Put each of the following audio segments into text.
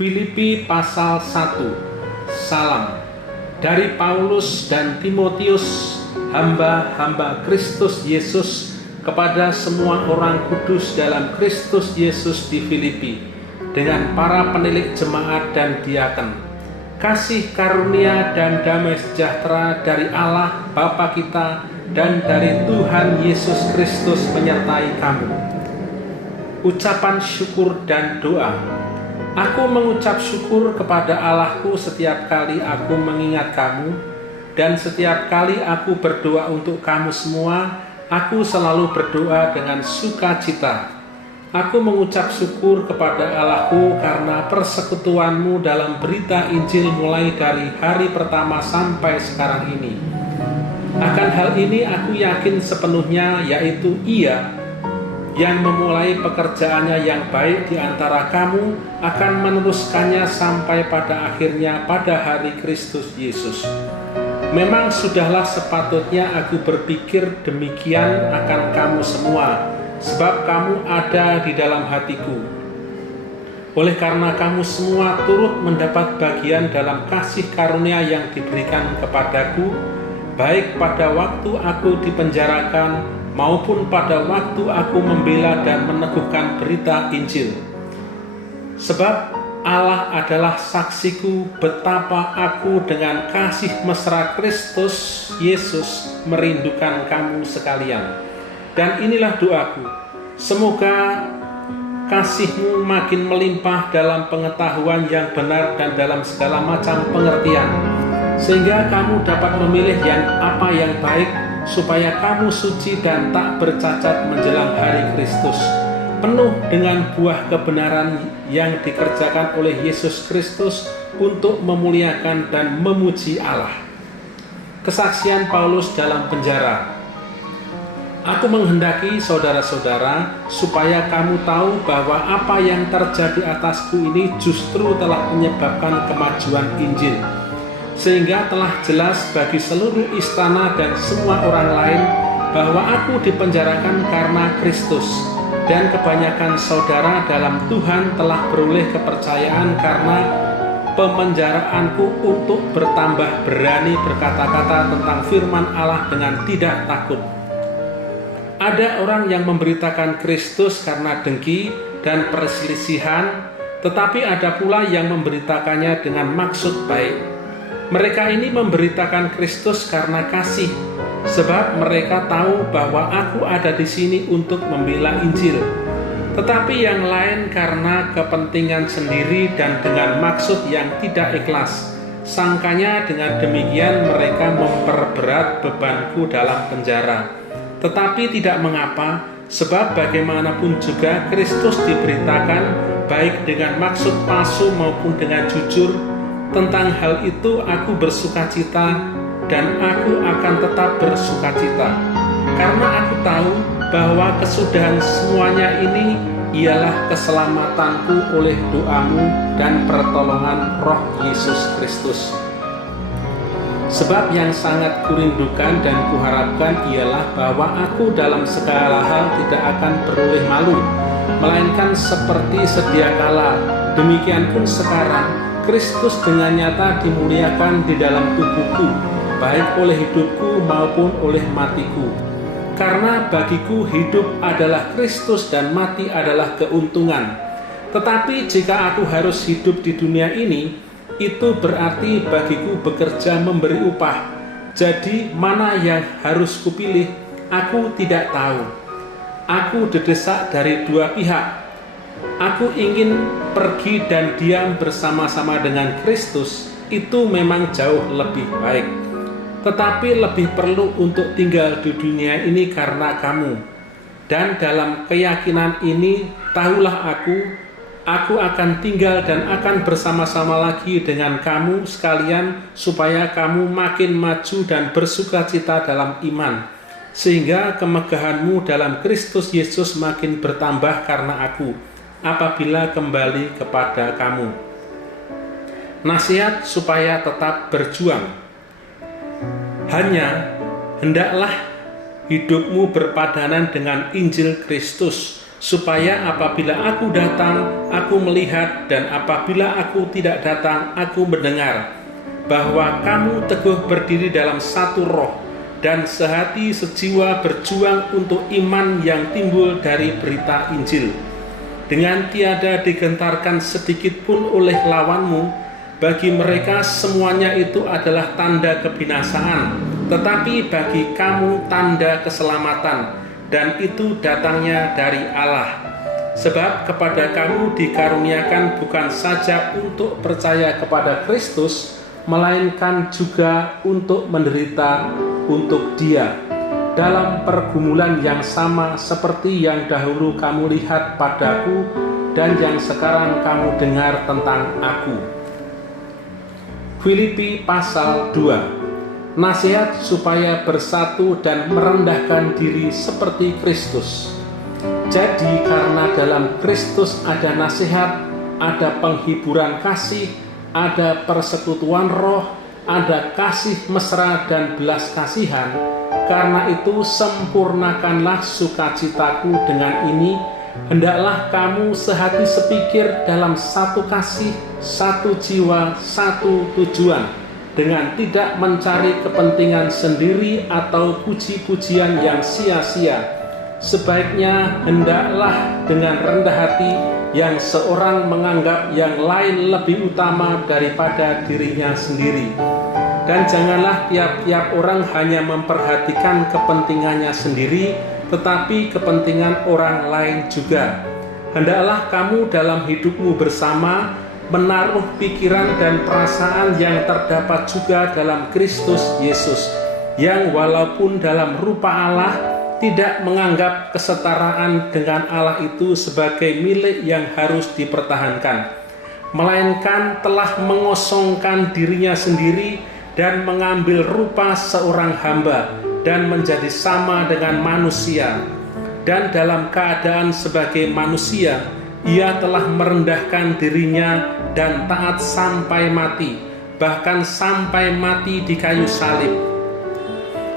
Filipi pasal 1. Salam dari Paulus dan Timotius, hamba-hamba Kristus Yesus, kepada semua orang kudus dalam Kristus Yesus di Filipi, dengan para penilik jemaat dan diaken. Kasih karunia dan damai sejahtera dari Allah Bapa kita dan dari Tuhan Yesus Kristus menyertai kamu. Ucapan syukur dan doa. Aku mengucap syukur kepada Allahku setiap kali aku mengingat kamu, dan setiap kali aku berdoa untuk kamu semua, aku selalu berdoa dengan sukacita. Aku mengucap syukur kepada Allahku karena persekutuanmu dalam berita Injil mulai dari hari pertama sampai sekarang ini. Akan hal ini aku yakin sepenuhnya, yaitu Ia yang memulai pekerjaannya yang baik di antara kamu akan meneruskannya sampai pada akhirnya pada hari Kristus Yesus. Memang sudahlah sepatutnya aku berpikir demikian akan kamu semua, sebab kamu ada di dalam hatiku. Oleh karena kamu semua turut mendapat bagian dalam kasih karunia yang diberikan kepadaku, baik pada waktu aku dipenjarakan maupun pada waktu aku membela dan meneguhkan berita Injil. Sebab Allah adalah saksiku betapa aku dengan kasih mesra Kristus Yesus merindukan kamu sekalian. Dan inilah doaku, semoga kasihmu makin melimpah dalam pengetahuan yang benar dan dalam segala macam pengertian, sehingga kamu dapat memilih apa yang baik, supaya kamu suci dan tak bercacat menjelang hari Kristus, penuh dengan buah kebenaran yang dikerjakan oleh Yesus Kristus untuk memuliakan dan memuji Allah. Kesaksian Paulus dalam penjara. Aku menghendaki saudara-saudara supaya kamu tahu bahwa apa yang terjadi atasku ini justru telah menyebabkan kemajuan Injil, sehingga telah jelas bagi seluruh istana dan semua orang lain bahwa aku dipenjarakan karena Kristus, dan kebanyakan saudara dalam Tuhan telah beroleh kepercayaan karena pemenjaraanku untuk bertambah berani berkata-kata tentang firman Allah dengan tidak takut. Ada orang yang memberitakan Kristus karena dengki dan perselisihan, tetapi ada pula yang memberitakannya dengan maksud baik. Mereka ini memberitakan Kristus karena kasih, sebab mereka tahu bahwa aku ada di sini untuk membela Injil. Tetapi yang lain karena kepentingan sendiri dan dengan maksud yang tidak ikhlas. Sangkanya dengan demikian mereka memperberat bebanku dalam penjara. Tetapi tidak mengapa, sebab bagaimanapun juga Kristus diberitakan baik dengan maksud palsu maupun dengan jujur. Tentang hal itu aku bersukacita, dan aku akan tetap bersukacita, karena aku tahu bahwa kesudahan semuanya ini ialah keselamatanku oleh doamu dan pertolongan Roh Yesus Kristus. Sebab yang sangat kurindukan dan kuharapkan ialah bahwa aku dalam segala hal tidak akan beroleh malu, melainkan seperti sedia kala, demikian pun sekarang, Kristus dengan nyata dimuliakan di dalam tubuhku, baik oleh hidupku maupun oleh matiku. Karena bagiku hidup adalah Kristus dan mati adalah keuntungan. Tetapi jika aku harus hidup di dunia ini, itu berarti bagiku bekerja memberi upah. Jadi mana yang harus kupilih, aku tidak tahu. Aku didesak dari dua pihak. Aku ingin pergi dan diam bersama-sama dengan Kristus, itu memang jauh lebih baik. Tetapi lebih perlu untuk tinggal di dunia ini karena kamu. Dan dalam keyakinan ini, tahulah aku akan tinggal dan akan bersama-sama lagi dengan kamu sekalian, supaya kamu makin maju dan bersukacita dalam iman, sehingga kemegahanmu dalam Kristus Yesus makin bertambah karena aku, apabila kembali kepada kamu. Nasihat supaya tetap berjuang. Hanya hendaklah hidupmu berpadanan dengan Injil Kristus, supaya apabila aku datang, aku melihat, dan apabila aku tidak datang, aku mendengar, bahwa kamu teguh berdiri dalam satu roh, dan sehati sejiwa berjuang untuk iman yang timbul dari berita Injil, dengan tiada digentarkan sedikit pun oleh lawanmu. Bagi mereka semuanya itu adalah tanda kebinasaan, tetapi bagi kamu tanda keselamatan, dan itu datangnya dari Allah. Sebab kepada kamu dikaruniakan bukan saja untuk percaya kepada Kristus, melainkan juga untuk menderita untuk Dia, dalam pergumulan yang sama seperti yang dahulu kamu lihat padaku dan yang sekarang kamu dengar tentang aku. Filipi pasal 2. Nasihat supaya bersatu dan merendahkan diri seperti Kristus. Jadi karena dalam Kristus ada nasihat, ada penghiburan kasih, ada persekutuan roh, ada kasih mesra dan belas kasihan. Karena itu sempurnakanlah sukacitaku dengan ini. Hendaklah kamu sehati sepikir dalam satu kasih, satu jiwa, satu tujuan, dengan tidak mencari kepentingan sendiri atau puji-pujian yang sia-sia. Sebaiknya hendaklah dengan rendah hati yang seorang menganggap yang lain lebih utama daripada dirinya sendiri. Dan janganlah tiap-tiap orang hanya memperhatikan kepentingannya sendiri, tetapi kepentingan orang lain juga. Hendaklah kamu dalam hidupmu bersama menaruh pikiran dan perasaan yang terdapat juga dalam Kristus Yesus, yang walaupun dalam rupa Allah tidak menganggap kesetaraan dengan Allah itu sebagai milik yang harus dipertahankan, melainkan telah mengosongkan dirinya sendiri dan mengambil rupa seorang hamba dan menjadi sama dengan manusia, dan dalam keadaan sebagai manusia ia telah merendahkan dirinya dan taat sampai mati, bahkan sampai mati di kayu salib.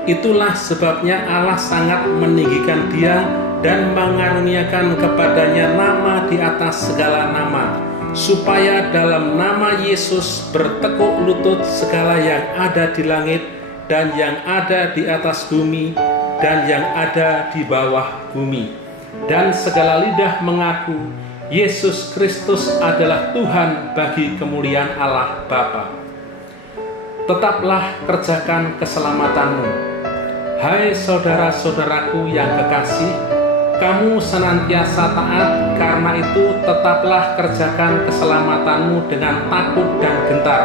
Itulah sebabnya Allah sangat meninggikan dia dan mengaruniakan kepadanya nama di atas segala nama, supaya dalam nama Yesus bertekuk lutut segala yang ada di langit dan yang ada di atas bumi dan yang ada di bawah bumi, dan segala lidah mengaku Yesus Kristus adalah Tuhan bagi kemuliaan Allah Bapa. Tetaplah kerjakan keselamatanmu. Hai saudara-saudaraku yang kekasih, kamu senantiasa taat, karena itu tetaplah kerjakan keselamatanmu dengan takut dan gentar.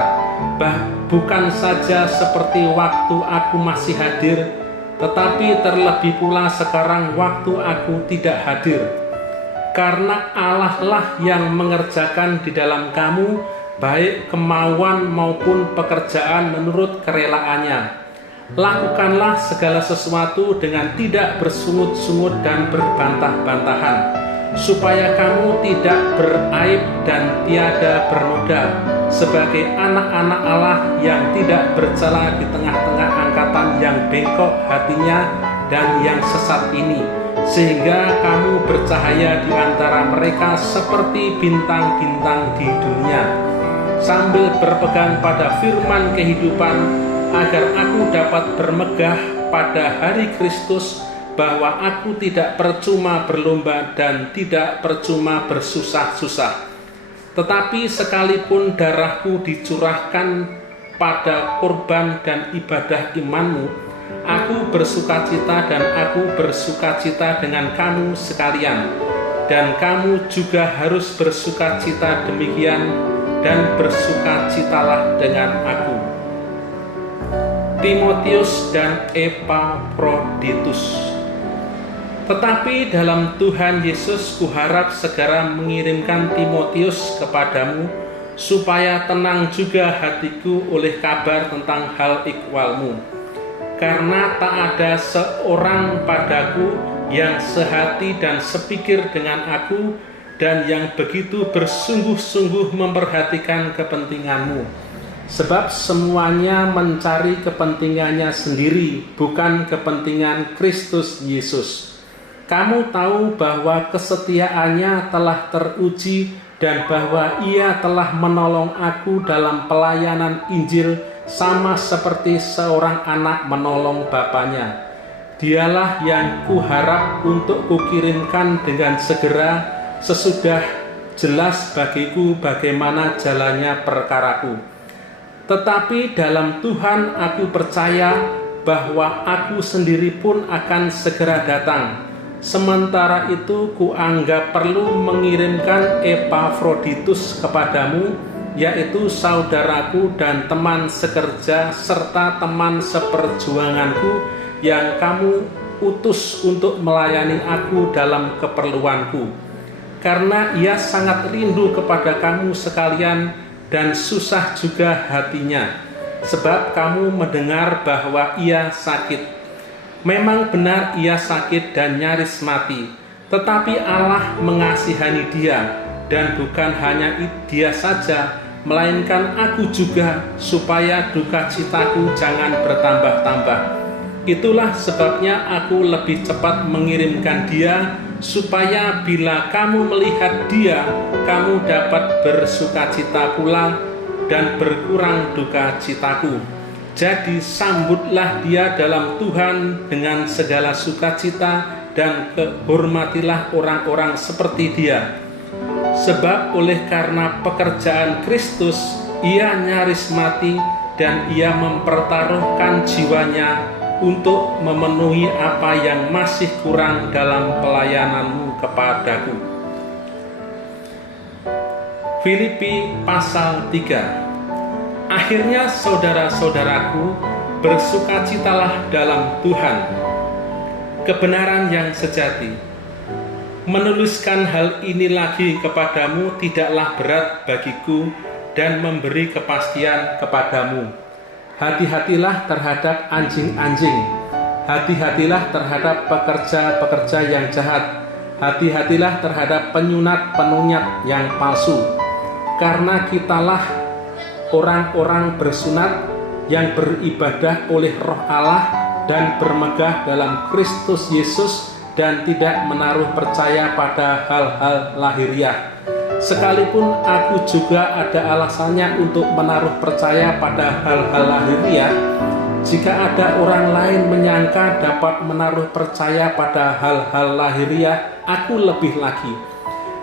Bukan saja seperti waktu aku masih hadir, tetapi terlebih pula sekarang waktu aku tidak hadir. Karena Allah lah yang mengerjakan di dalam kamu, baik kemauan maupun pekerjaan menurut kerelaannya. Lakukanlah segala sesuatu dengan tidak bersungut-sungut dan berbantah-bantahan, supaya kamu tidak beraib dan tiada bernoda, sebagai anak-anak Allah yang tidak bercela di tengah-tengah angkatan yang bengkok hatinya dan yang sesat ini, sehingga kamu bercahaya di antara mereka seperti bintang-bintang di dunia, sambil berpegang pada firman kehidupan, agar aku dapat bermegah pada hari Kristus, bahwa aku tidak percuma berlomba dan tidak percuma bersusah-susah. Tetapi sekalipun darahku dicurahkan pada korban dan ibadah imanmu, aku bersukacita dan aku bersukacita dengan kamu sekalian, dan kamu juga harus bersukacita demikian, dan bersukacitalah dengan aku. Timotius dan Epafroditus. Tetapi dalam Tuhan Yesus kuharap segera mengirimkan Timotius kepadamu, supaya tenang juga hatiku oleh kabar tentang hal ikhwalmu. Karena tak ada seorang padaku yang sehati dan sepikir dengan aku, dan yang begitu bersungguh-sungguh memperhatikan kepentinganmu. Sebab semuanya mencari kepentingannya sendiri, bukan kepentingan Kristus Yesus. Kamu tahu bahwa kesetiaannya telah teruji dan bahwa ia telah menolong aku dalam pelayanan Injil sama seperti seorang anak menolong bapaknya. Dialah yang kuharap untuk kukirimkan dengan segera sesudah jelas bagiku bagaimana jalannya perkaraku. Tetapi dalam Tuhan aku percaya bahwa aku sendiri pun akan segera datang. Sementara itu kuanggap perlu mengirimkan Epafroditus kepadamu, yaitu saudaraku dan teman sekerja serta teman seperjuanganku yang kamu utus untuk melayani aku dalam keperluanku. Karena ia sangat rindu kepada kamu sekalian dan susah juga hatinya, sebab kamu mendengar bahwa ia sakit. Memang benar ia sakit dan nyaris mati, tetapi Allah mengasihani dia, dan bukan hanya dia saja, melainkan aku juga, supaya duka citaku jangan bertambah-tambah. Itulah sebabnya aku lebih cepat mengirimkan dia, supaya bila kamu melihat dia, kamu dapat bersukacita pula dan berkurang duka citaku. Jadi sambutlah dia dalam Tuhan dengan segala sukacita dan hormatilah orang-orang seperti dia. Sebab oleh karena pekerjaan Kristus, ia nyaris mati dan ia mempertaruhkan jiwanya untuk memenuhi apa yang masih kurang dalam pelayananmu kepadaku. Filipi pasal 3. Akhirnya saudara-saudaraku, bersukacitalah dalam Tuhan. Kebenaran yang sejati. Menuliskan hal ini lagi kepadamu tidaklah berat bagiku dan memberi kepastian kepadamu. Hati-hatilah terhadap anjing-anjing. Hati-hatilah terhadap pekerja-pekerja yang jahat. Hati-hatilah terhadap penyunat-penunyat yang palsu. Karena kitalah orang-orang bersunat yang beribadah oleh Roh Allah dan bermegah dalam Kristus Yesus dan tidak menaruh percaya pada hal-hal lahiriah. Sekalipun aku juga ada alasannya untuk menaruh percaya pada hal-hal lahiriah, jika ada orang lain menyangka dapat menaruh percaya pada hal-hal lahiriah, aku lebih lagi.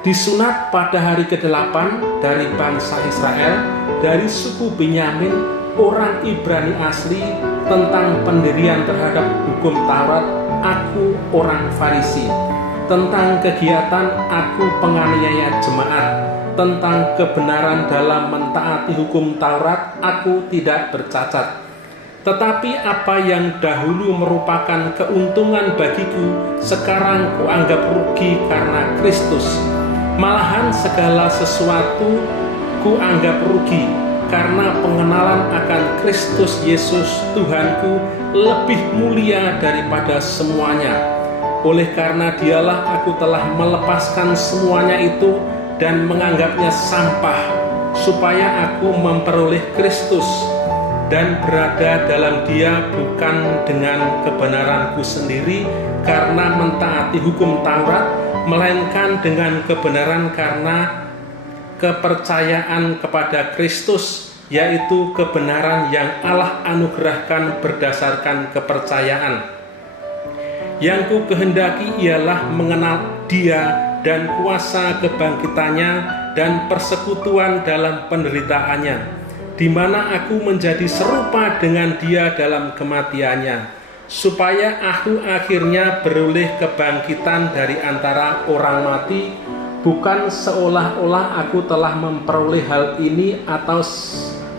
Disunat pada hari ke-8 dari bangsa Israel, dari suku Benyamin, orang Ibrani asli, tentang pendirian terhadap hukum Taurat, aku orang Farisi. Tentang kegiatan, aku penganiaya jemaat. Tentang kebenaran dalam mentaati hukum Taurat, aku tidak bercacat. Tetapi apa yang dahulu merupakan keuntungan bagiku, sekarang kuanggap rugi karena Kristus. Malahan segala sesuatu kuanggap rugi karena pengenalan akan Kristus Yesus Tuhanku lebih mulia daripada semuanya. Oleh karena dialah aku telah melepaskan semuanya itu dan menganggapnya sampah, supaya aku memperoleh Kristus dan berada dalam dia bukan dengan kebenaranku sendiri karena mentaati hukum Taurat, melainkan dengan kebenaran karena kepercayaan kepada Kristus, yaitu kebenaran yang Allah anugerahkan berdasarkan kepercayaan. Yang ku kehendaki ialah mengenal dia dan kuasa kebangkitannya dan persekutuan dalam penderitaannya, di mana aku menjadi serupa dengan dia dalam kematiannya, supaya aku akhirnya beroleh kebangkitan dari antara orang mati. Bukan seolah-olah aku telah memperoleh hal ini atau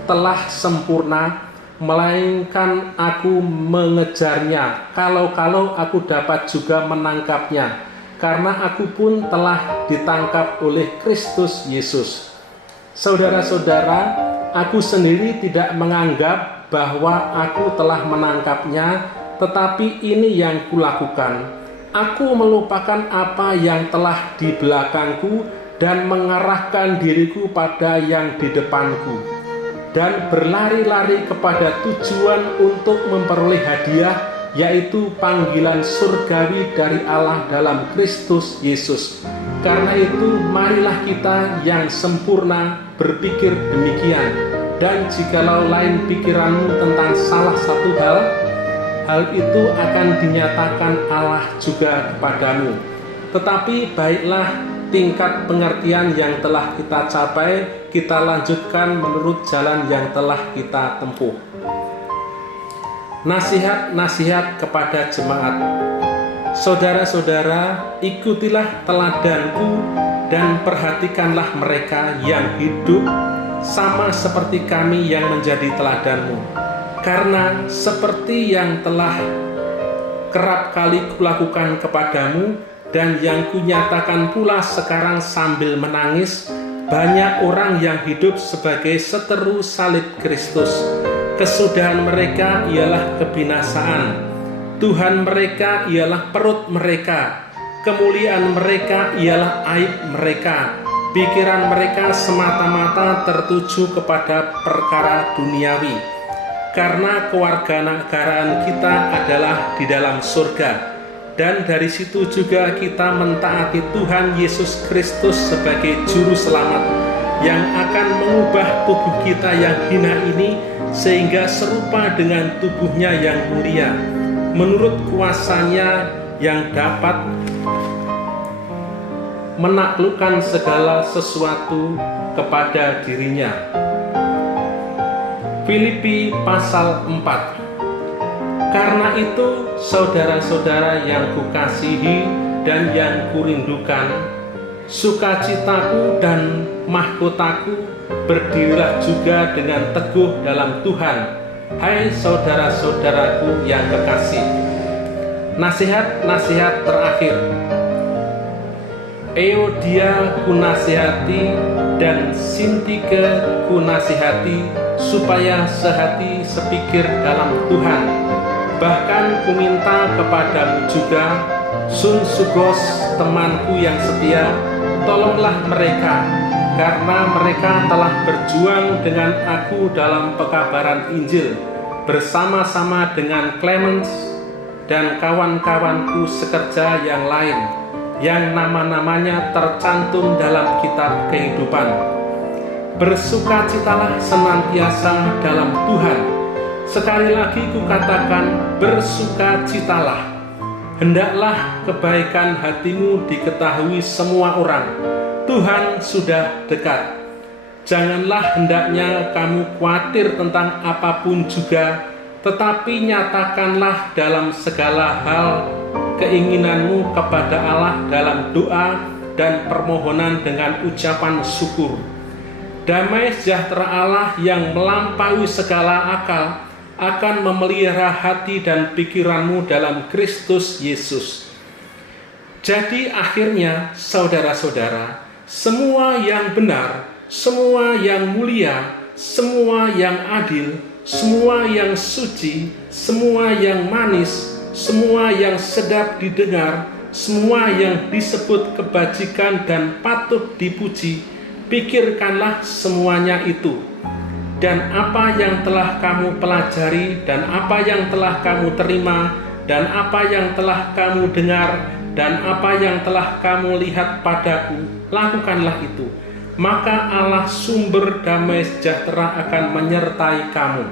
telah sempurna, melainkan aku mengejarnya, kalau-kalau aku dapat juga menangkapnya, karena aku pun telah ditangkap oleh Kristus Yesus. Saudara-saudara, aku sendiri tidak menganggap bahwa aku telah menangkapnya, tetapi ini yang kulakukan. Aku melupakan apa yang telah di belakangku dan mengarahkan diriku pada yang di depanku, dan berlari-lari kepada tujuan untuk memperoleh hadiah yaitu panggilan surgawi dari Allah dalam Kristus Yesus. Karena itu, marilah kita yang sempurna berpikir demikian. Dan jikalau lain pikiranmu tentang salah satu hal itu akan dinyatakan Allah juga kepadamu. Tetapi baiklah, tingkat pengertian yang telah kita capai, kita lanjutkan menurut jalan yang telah kita tempuh. Nasihat-nasihat kepada jemaat. Saudara-saudara, ikutilah teladanku dan perhatikanlah mereka yang hidup sama seperti kami yang menjadi teladanmu. Karena seperti yang telah kerap kali kulakukan kepadamu dan yang kunyatakan pula sekarang sambil menangis, banyak orang yang hidup sebagai seteru salib Kristus. Kesudahan mereka ialah kebinasaan. Tuhan mereka ialah perut mereka. Kemuliaan mereka ialah aib mereka. Pikiran mereka semata-mata tertuju kepada perkara duniawi. Karena kewarganegaraan kita adalah di dalam surga. Dan dari situ juga kita mentaati Tuhan Yesus Kristus sebagai juru selamat yang akan mengubah tubuh kita yang hina ini sehingga serupa dengan tubuhnya yang mulia, menurut kuasanya yang dapat menaklukkan segala sesuatu kepada dirinya. Filipi pasal 4. Karena itu, saudara-saudara yang kukasihi dan yang kurindukan, sukacitaku dan mahkotaku, berdirilah juga dengan teguh dalam Tuhan. Hai saudara-saudaraku yang kekasih. Nasihat-nasihat terakhir. Euodia kunasihati dan Sintike kunasihati, supaya sehati sepikir dalam Tuhan. Bahkan kuminta kepadamu juga, Sunsugos, temanku yang setia, tolonglah mereka, karena mereka telah berjuang dengan aku dalam pekabaran Injil, bersama-sama dengan Clemens dan kawan-kawanku sekerja yang lain, yang nama-namanya tercantum dalam kitab kehidupan. Bersukacitalah senantiasa dalam Tuhan. Sekali lagi kukatakan, bersukacitalah. Hendaklah kebaikan hatimu diketahui semua orang. Tuhan sudah dekat. Janganlah hendaknya kamu khawatir tentang apapun juga, tetapi nyatakanlah dalam segala hal keinginanmu kepada Allah dalam doa dan permohonan dengan ucapan syukur. Damai sejahtera Allah yang melampaui segala akal akan memelihara hati dan pikiranmu dalam Kristus Yesus. Jadi akhirnya, saudara-saudara, semua yang benar, semua yang mulia, semua yang adil, semua yang suci, semua yang manis, semua yang sedap didengar, semua yang disebut kebajikan dan patut dipuji, pikirkanlah semuanya itu. Dan apa yang telah kamu pelajari, dan apa yang telah kamu terima, dan apa yang telah kamu dengar, dan apa yang telah kamu lihat padaku, lakukanlah itu. Maka Allah sumber damai sejahtera akan menyertai kamu.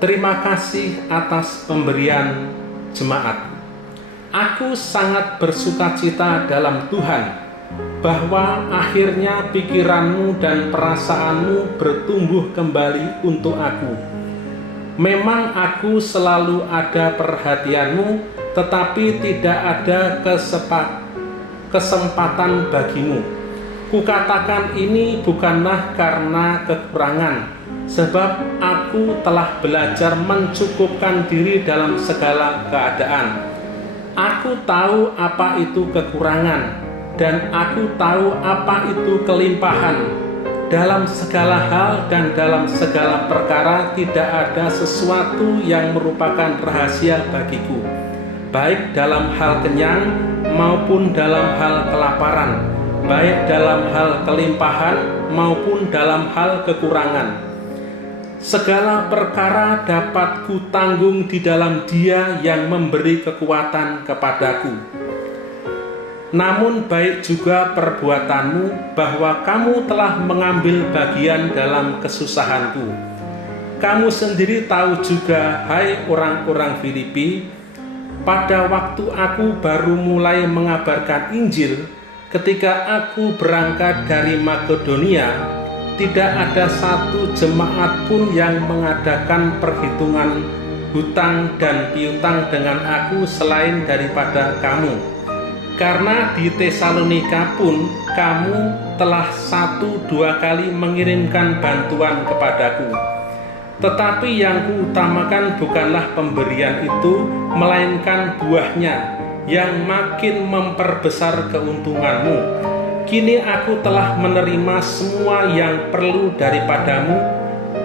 Terima kasih atas pemberian jemaat. Aku sangat bersukacita dalam Tuhan bahwa akhirnya pikiranmu dan perasaanmu bertumbuh kembali untuk aku. Memang aku selalu ada perhatianmu, tetapi tidak ada kesempatan bagimu. Kukatakan ini bukanlah karena kekurangan, sebab aku telah belajar mencukupkan diri dalam segala keadaan. Aku tahu apa itu kekurangan, dan aku tahu apa itu kelimpahan. Dalam segala hal dan dalam segala perkara tidak ada sesuatu yang merupakan rahasia bagiku, baik dalam hal kenyang maupun dalam hal kelaparan, baik dalam hal kelimpahan maupun dalam hal kekurangan. Segala perkara dapat kutanggung di dalam Dia yang memberi kekuatan kepadaku. Namun baik juga perbuatanmu bahwa kamu telah mengambil bagian dalam kesusahanku. Kamu sendiri tahu juga, hai orang-orang Filipi, pada waktu aku baru mulai mengabarkan Injil, ketika aku berangkat dari Makedonia, tidak ada satu jemaat pun yang mengadakan perhitungan hutang dan piutang dengan aku selain daripada kamu. Karena di Tesalonika pun kamu telah 1-2 kali mengirimkan bantuan kepadaku. Tetapi yang kuutamakan bukanlah pemberian itu, melainkan buahnya yang makin memperbesar keuntunganmu. Kini aku telah menerima semua yang perlu daripadamu,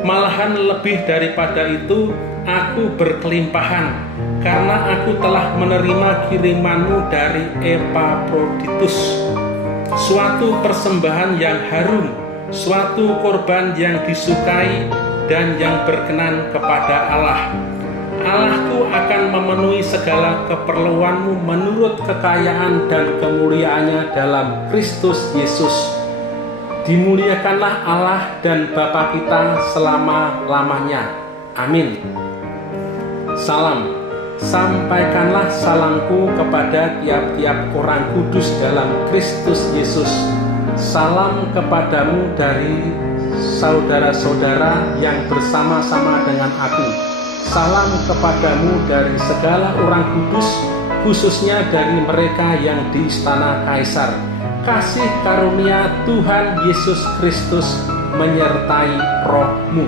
malahan lebih daripada itu aku berkelimpahan, karena aku telah menerima kirimanmu dari Epaphroditus, suatu persembahan yang harum, suatu korban yang disukai dan yang berkenan kepada Allah. Allahku akan memenuhi segala keperluanmu menurut kekayaan dan kemuliaannya dalam Kristus Yesus. Dimuliakanlah Allah dan Bapa kita selama-lamanya. Amin. Salam. Sampaikanlah salamku kepada tiap-tiap orang kudus dalam Kristus Yesus. Salam kepadamu dari saudara-saudara yang bersama-sama dengan aku. Salam kepadamu dari segala orang kudus, khususnya dari mereka yang di istana Kaisar. Kasih karunia Tuhan Yesus Kristus menyertai rohmu.